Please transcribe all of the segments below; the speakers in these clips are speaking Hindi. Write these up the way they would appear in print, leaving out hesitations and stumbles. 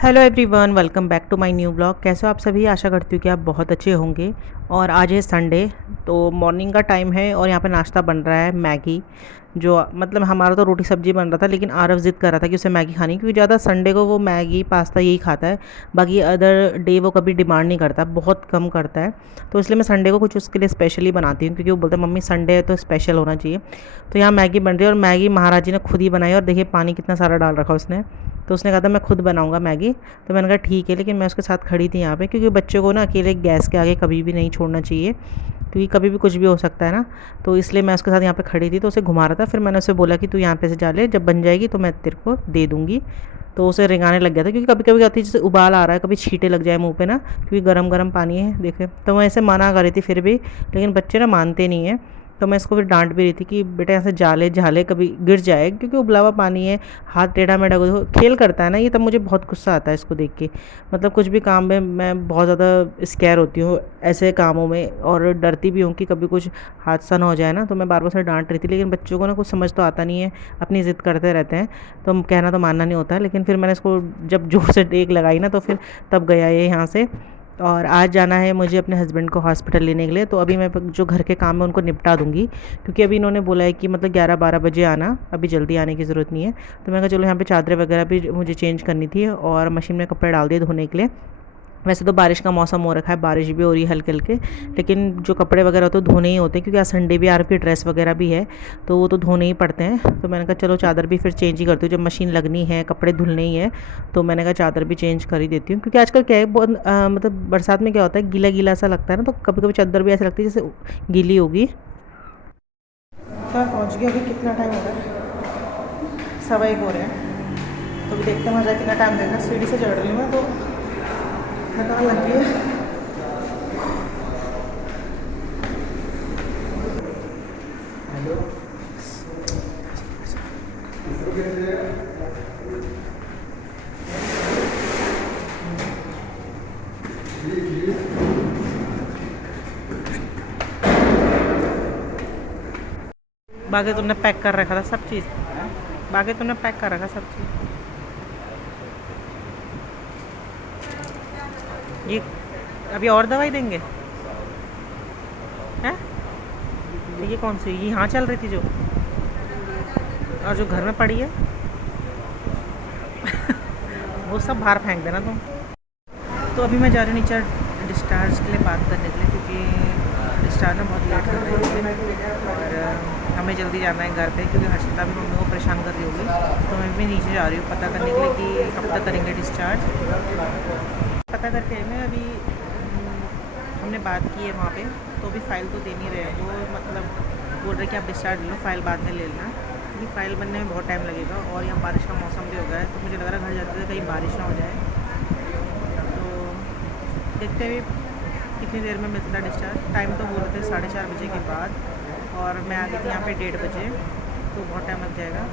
Hello everyone, welcome back to my new blog. कैसे हो आप सभी? आशा करती हूँ कि आप बहुत अच्छे होंगे। और आज है संडे, तो मॉर्निंग का टाइम है और यहाँ पे नाश्ता बन रहा है मैगी। जो मतलब हमारा तो रोटी सब्जी बन रहा था, लेकिन आरव ज़िद कर रहा था कि उसे मैगी खानी, क्योंकि ज़्यादा संडे को वो मैगी पास्ता यही खाता है। बाकी अदर डे वो कभी डिमांड नहीं करता, बहुत कम करता है। तो इसलिए मैं संडे को कुछ उसके लिए स्पेशली बनाती हूँ, क्योंकि वो बोलता है मम्मी संडे है तो स्पेशल होना चाहिए। तो यहाँ मैगी बन रही है और मैगी महाराज जी ने खुद ही बनाई, और देखिए पानी कितना सारा डाल रखा उसने। तो उसने कहा था मैं खुद बनाऊंगा मैगी। तो मैंने कहा ठीक है, लेकिन मैं उसके साथ खड़ी थी यहाँ पे, क्योंकि बच्चों को ना अकेले गैस के आगे कभी भी नहीं छोड़ना चाहिए, क्योंकि कभी भी कुछ भी हो सकता है ना। तो इसलिए मैं उसके साथ यहाँ पे खड़ी थी, तो उसे घुमा रहा था। फिर मैंने उसे बोला कि तू यहाँ पे से जा ले, जब बन जाएगी तो मैं तेरे को दे दूँगी। तो उसे रिंगाने लग गया था, क्योंकि कभी कभी आती जैसे उबाल आ रहा है, कभी छींटे लग जाए मुंह पे ना, क्योंकि गरम गरम पानी है देखे। तो मैं ऐसे मना कर रही थी फिर भी, लेकिन बच्चे ना मानते नहीं हैं। तो मैं इसको फिर डांट भी रही थी कि बेटा ऐसे जाले झाले कभी गिर जाए, क्योंकि उबला हुआ पानी है, हाथ टेढ़ा मेढ़ा खेल करता है ना ये, तब मुझे बहुत गुस्सा आता है इसको देख के। मतलब कुछ भी काम में मैं बहुत ज़्यादा स्कैर होती हूँ ऐसे कामों में, और डरती भी हूँ कि कभी कुछ हादसा ना हो जाए ना। तो मैं बार बार से डांट रही थी, लेकिन बच्चों को ना कुछ समझ तो आता नहीं है, अपनी ज़िद करते रहते हैं। तो कहना तो मानना नहीं होता है। लेकिन फिर मैंने इसको जब जोर से टेक लगाई ना, तो फिर तब गया ये यहाँ से। और आज जाना है मुझे अपने हस्बैंड को हॉस्पिटल लेने के लिए। तो अभी मैं जो घर के काम है उनको निपटा दूँगी, क्योंकि अभी इन्होंने बोला है कि मतलब 11-12 बजे आना, अभी जल्दी आने की ज़रूरत नहीं है। तो मैंने कहा चलो यहाँ पे चादरें वगैरह भी मुझे चेंज करनी थी, और मशीन में कपड़े डाल दिए धोने के लिए। वैसे तो बारिश का मौसम हो रखा है, बारिश भी हो रही है हल्के हल्के, लेकिन जो कपड़े वगैरह तो धोने ही होते हैं, क्योंकि आज संडे भी, आर की ड्रेस वगैरह भी है, तो वो तो धोने ही पड़ते हैं। तो मैंने कहा चलो चादर भी फिर चेंज ही करती हूँ, जब मशीन लगनी है कपड़े धुलने ही है। तो मैंने कहा चादर भी चेंज कर ही देती हूँ, क्योंकि आजकल क्या है बहुत मतलब बरसात में क्या होता है, गीला गीला सा लगता है ना, तो कभी कभी चादर भी ऐसी लगती है जैसे गीली होगी। घर पहुँच गया, अभी कितना टाइम हो रहा है? 1:15 हो रहे हैं। तो अभी देखते हैं वहाँ कितना टाइम लगेगा। सीढ़ी से चढ़ रही हूँ मैं, तो थकान लग गई है। बाकी तुमने पैक कर रखा था सब चीज़? बाकी तुमने पैक कर रखा सब चीज़? ये अभी और दवाई देंगे हैं? तो ये कौन सी, ये यहाँ चल रही थी जो, और जो घर में पड़ी है वो सब बाहर फेंक देना तुम। तो अभी मैं जा रही हूँ नीचे डिस्चार्ज के लिए बात करने के लिए, क्योंकि डिस्चार्ज में बहुत लेट कर रही है, और हमें जल्दी जाना है घर पे, क्योंकि हर्षिता भी मम्मी को परेशान कर रही होगी। तो मैं भी नीचे जा रही हूँ पता करने के लिए कि कब तक करेंगे डिस्चार्ज। पता करके आई मैं अभी। हमने बात की है वहाँ पे, तो अभी फ़ाइल तो दे नहीं रहे वो, मतलब बोल रहे कि आप डिस्चार्ज ले लो, फ़ाइल बाद में ले लेना, क्योंकि फ़ाइल बनने में बहुत टाइम लगेगा। और यहाँ बारिश का मौसम भी हो गया है, तो मुझे लग रहा है घर जाते हुए कहीं बारिश ना हो जाए। तो देखते हुए कितनी देर में मिलता है डिस्चार्ज। टाइम तो बोल रहे थे 4:30 बजे के बाद, और मैं आ गई थी यहाँ पे 1:30 बजे, तो बहुत टाइम लग जाएगा।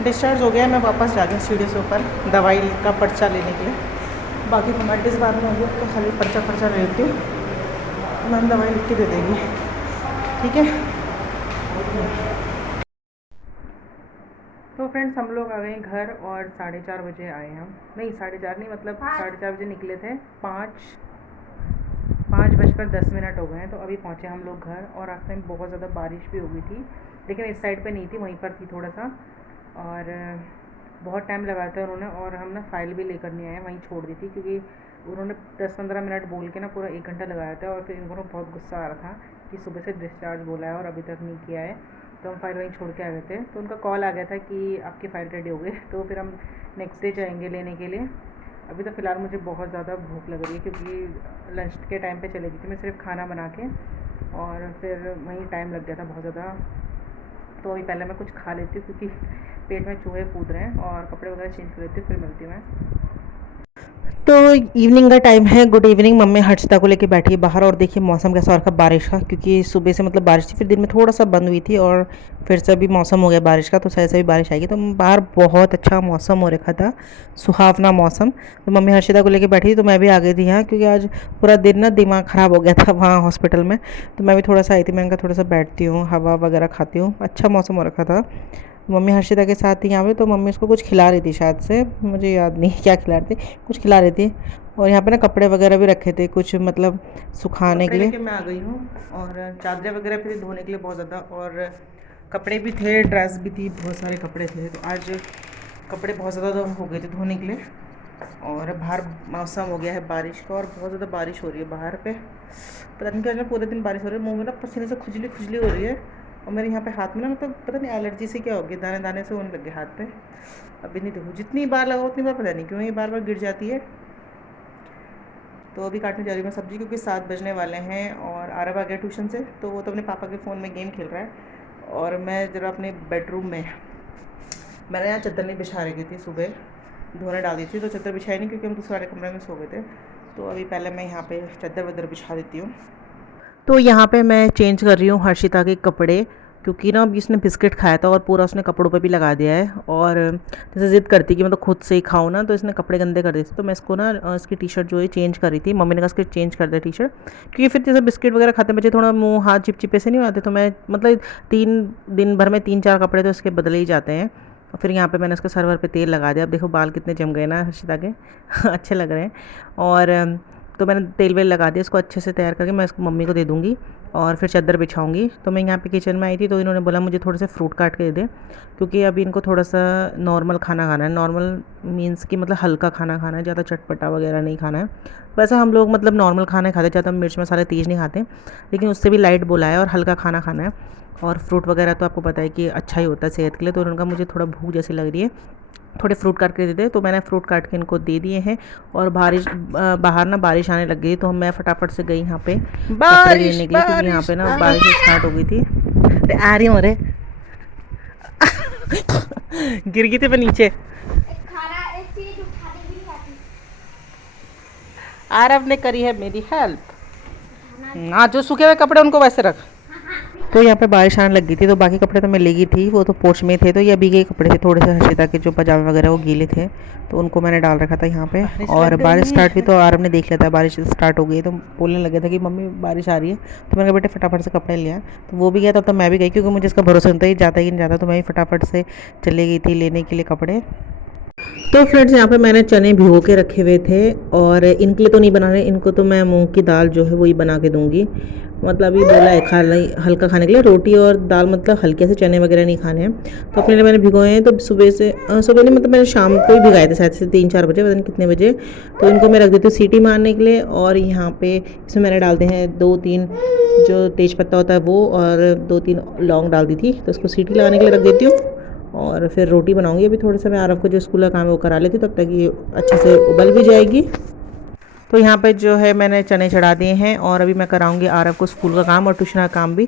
डिस्चार्ज हो गया, मैं वापस जा रही हूँ सीढ़ी से ऊपर दवाई का पर्चा लेने के लिए। बाकी फॉर्मेलिटीज़ बाद में होगी, तो खाली पर्चा ले लेती हूँ, तो मैम दवाई लिख के दे देगी। ठीक है। तो फ्रेंड्स हम लोग आ गए घर, और 4:30 बजे आए हम, नहीं 4:30 नहीं, मतलब 4:30 बजे निकले थे। 5:10 हो गए हैं, तो अभी पहुँचे हम लोग घर। और रास्ते में बहुत ज़्यादा बारिश भी हो गई थी, लेकिन इस साइड पे नहीं थी, वहीं पर थी थोड़ा सा। और बहुत टाइम लगाया था उन्होंने, और हम ना फ़ाइल भी लेकर नहीं आए, वहीं छोड़ दी थी, क्योंकि उन्होंने 10-15 मिनट बोल के ना पूरा 1 घंटा लगाया था। और फिर इनको ना बहुत गुस्सा आ रहा था कि सुबह से डिस्चार्ज बोला है और अभी तक नहीं किया है। तो हम फ़ाइल वहीं छोड़ के आ गए थे, तो उनका कॉल आ गया था कि आपकी फ़ाइल रेडी हो गई। तो फिर हम नेक्स्ट डे जाएंगे लेने के लिए। अभी तो फ़िलहाल मुझे बहुत ज़्यादा भूख लग रही है, क्योंकि लंच के टाइम पे चली गई थी मैं सिर्फ खाना बना के, और फिर वहीं टाइम लग गया था बहुत ज़्यादा। तो अभी पहले मैं कुछ खा लेती हूँ, क्योंकि पेट में चूहे कूद रहे हैं, और कपड़े वगैरह चेंज कर लेती हूँ, फिर मिलती हूँ मैं। तो इवनिंग का टाइम है। Good evening. मम्मी हर्षिता को लेके बैठी है बाहर और देखिए मौसम कैसा हो रखा बारिश का, क्योंकि सुबह से मतलब बारिश थी, फिर दिन में थोड़ा सा बंद हुई थी और फिर से अभी मौसम हो गया बारिश का, तो शायद से भी बारिश आएगी। तो बाहर बहुत अच्छा मौसम हो रखा था, सुहावना मौसम। तो मम्मी हर्षिता को लेके बैठी थी तो मैं भी आ गई थी यहाँ, क्योंकि आज पूरा दिन ना दिमाग ख़राब हो गया था वहाँ हॉस्पिटल में। तो मैं भी थोड़ा सा आई थी, मैंने कहा थोड़ा सा बैठती हूँ, हवा वगैरह खाती हूँ। अच्छा मौसम हो रखा था। मम्मी हर्षिता के साथ थी यहाँ पे, तो मम्मी उसको कुछ खिला रही थी शायद से, मुझे याद नहीं क्या खिला रही थी, कुछ खिला रही थी। और यहाँ पे ना कपड़े वगैरह भी रखे थे कुछ, मतलब सुखाने के लिए। मैं आ गई हूँ और चादरें वगैरह भी थी धोने के लिए बहुत ज़्यादा, और कपड़े भी थे, ड्रेस भी थी, बहुत सारे कपड़े थे। तो आज कपड़े बहुत ज़्यादा हो गए थे धोने के लिए। और बाहर मौसम हो गया है बारिश का, और बहुत ज़्यादा बारिश हो रही है बाहर पे। पता नहीं क्या, पूरे दिन बारिश हो रही है, मुँह में ना पसीने से खुजली खुजली हो रही है। और मेरे यहाँ पे हाथ में ना, मतलब पता नहीं एलर्जी से क्या हो गया, दाने दाने से होने लगे हाथ पे। अभी नहीं देखो, जितनी बार लगाओ उतनी बार पता नहीं क्यों ये बार बार गिर जाती है। तो अभी काटने जा रही हूँ मैं सब्ज़ी, क्योंकि 7 बजने वाले हैं और आरव आ गया ट्यूशन से, तो वो तो अपने पापा के फ़ोन में गेम खेल रहा है। और मैं ज़रा अपने बेडरूम में, मैंने यहाँ चादर नहीं बिछा रखी थी, सुबह धोने डाल दी थी, तो चादर बिछाई नहीं क्योंकि हम दूसरे वाले कमरे में सो गए थे। तो अभी पहले मैं यहाँ पे चादर वादर बिछा देती हूँ। तो यहाँ पे मैं चेंज कर रही हूँ हर्षिता के कपड़े, क्योंकि ना अभी उसने बिस्किट खाया था और पूरा उसने कपड़ों पे भी लगा दिया है। और जैसे ज़िद करती कि मतलब खुद से ही खाऊं ना, तो इसने कपड़े गंदे कर दिए थे। तो मैं इसको ना इसकी टी शर्ट जो है चेंज कर रही थी, मम्मी ने कहा इसकी चेंज कर दे टी शर्ट, क्योंकि फिर जैसे बिस्किट वगैरह खाते बच्चे थोड़ा मुँह हाथ चिपचिपे से नहीं आते। तो मैं मतलब 3 दिन भर में 3-4 कपड़े तो इसके बदले ही जाते हैं। और फिर यहाँ पे मैंने इसके सर्वर पे तेल लगा दिया। अब देखो बाल कितने जम गए ना हर्षिता के अच्छे लग रहे हैं। और तो मैंने तेल वेल लगा दिया, इसको अच्छे से तैयार करके मैं इसको मम्मी को दे दूँगी और फिर चादर बिछाऊँगी। तो मैं यहाँ पे किचन में आई थी, तो इन्होंने बोला मुझे थोड़े से फ्रूट काट के दे दे, क्योंकि अभी इनको थोड़ा सा नॉर्मल खाना खाना है। नॉर्मल मीन्स कि मतलब हल्का खाना खाना है, ज़्यादा चटपटा वगैरह नहीं खाना है। वैसे हम लोग मतलब नॉर्मल खाना खाते, ज़्यादा मिर्च मसाले तेज़ नहीं खाते, लेकिन उससे भी लाइट बोला है और हल्का खाना खाना है। और फ्रूट वगैरह तो आपको पता है कि अच्छा ही होता है सेहत के लिए। तो उन्होंने कहा मुझे थोड़ा भूख जैसी लग रही है, थोड़े फ्रूट काट के दे दे। तो मैंने फ्रूट काट के इनको दे दिए हैं। और बाहर ना बारिश आने लग गई, तो मैं फटाफट से गई यहाँ पे कपड़े लेने के लिए, क्योंकि यहाँ पे ना बारिश स्टार्ट हो गई थी। आ रही हूँ, अरे गिर गई थी पे नीचे। आरव ने करी है मेरी हेल्प। आज जो सूखे हुए कपड़े उनको वैसे रख। तो यहाँ पे बारिश आने लग गई थी, तो बाकी कपड़े तो मैं ले गई थी, वो तो पोर्च में थे। तो ये अभी के कपड़े थे, थोड़े से हर्षिता के जो पजामे वगैरह वो गीले थे, तो उनको मैंने डाल रखा था यहाँ पे। और बारिश स्टार्ट हुई तो आरव ने देख लिया था बारिश स्टार्ट हो गई, तो बोलने लगा था कि मम्मी बारिश आ रही है। तो मैंने कहा बेटे फटाफट से कपड़े लिया। तो वो भी गया, तब तो मैं भी गई, क्योंकि मुझे इसका भरोसा नहीं था, जाता ही नहीं जाता। तो मैं भी फटाफट से चली गई थी लेने के लिए कपड़े। तो फ्रेंड्स यहाँ पे मैंने चने भिगो के रखे हुए थे, और इनके लिए तो नहीं बना रहे, इनको तो मैं मूंग की दाल जो है वही बना के दूंगी। मतलब ये बोला है हल्का खाने के लिए, रोटी और दाल, मतलब हल्के से चने वगैरह नहीं खाने हैं। तो अपने लिए मैंने भिगोए हैं। तो सुबह नहीं, मतलब मैंने शाम को ही भिगाए थे, शायद से 3-4 बजे, पता नहीं कितने बजे। तो इनको मैं रख देती हूँ सीटी मारने के लिए। और यहाँ पे इसमें मैंने डालते हैं 2-3 जो तेज पत्ता होता है वो, और 2-3 लौंग डाल दी थी। तो उसको सीटी लगाने के लिए रख देती हूँ, और फिर रोटी बनाऊंगी। अभी थोड़े से मैं आरव को जो स्कूल का काम है वो करा लेती, तब तक ये अच्छे से उबल भी जाएगी। तो यहाँ पे जो है मैंने चने चढ़ा दिए हैं, और अभी मैं कराऊंगी आरव को स्कूल का काम और ट्यूशन का काम भी।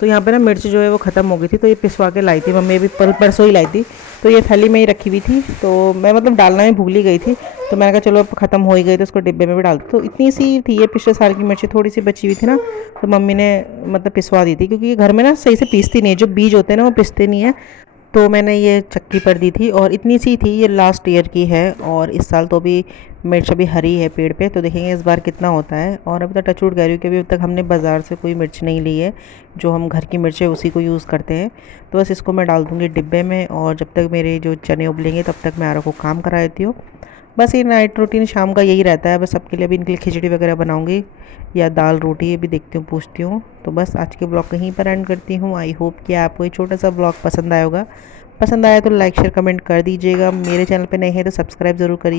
तो यहाँ पे ना मिर्च जो है वो ख़त्म हो गई थी, तो ये पिसवा के लाई थी मम्मी, अभी परसों ही लाई थी। तो ये थैली में ही रखी हुई थी, तो मैं मतलब डालना में भूल ही गई थी। तो मैंने कहा चलो अब ख़त्म हो ही गई, तो उसको डिब्बे में भी डाल दी। तो इतनी सी थी ये, पिछले साल की मिर्ची थोड़ी सी बची हुई थी ना, तो मम्मी ने मतलब पिसवा दी थी, क्योंकि ये घर में ना सही से पीसती नहीं है, जो बीज होते हैं ना वो पिसते नहीं है। तो मैंने ये चक्की पर दी थी, और इतनी सी थी, ये लास्ट ईयर की है। और इस साल तो अभी मिर्च अभी हरी है पेड़ पे, तो देखेंगे इस बार कितना होता है। और अभी तो टचवुड कह रही हूँ कि अभी तक हमने बाज़ार से कोई मिर्च नहीं ली है, जो हम घर की मिर्च है उसी को यूज़ करते हैं। तो बस इसको मैं डाल दूँगी डिब्बे में, और जब तक मेरे जो चने उबलेंगे तब तक मैं आरव को काम करा देती हूँ। बस ये नाइट रूटीन शाम का यही रहता है। बस सबके लिए अभी इनके लिए खिचड़ी वगैरह बनाऊँगी, या दाल रोटी, अभी देखती हूँ पूछती हूँ। तो बस आज के ब्लॉग कहीं पर एंड करती हूँ। आई होप कि आपको ये छोटा सा ब्लॉग पसंद आया होगा। पसंद आया तो लाइक शेयर कमेंट कर दीजिएगा। मेरे चैनल पे नए हैं तो सब्सक्राइब ज़रूर कर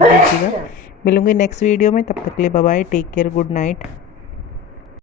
दीजिएगा। मिलूँगी नेक्स्ट वीडियो में, तब तक के लिए bye bye, take care, good night.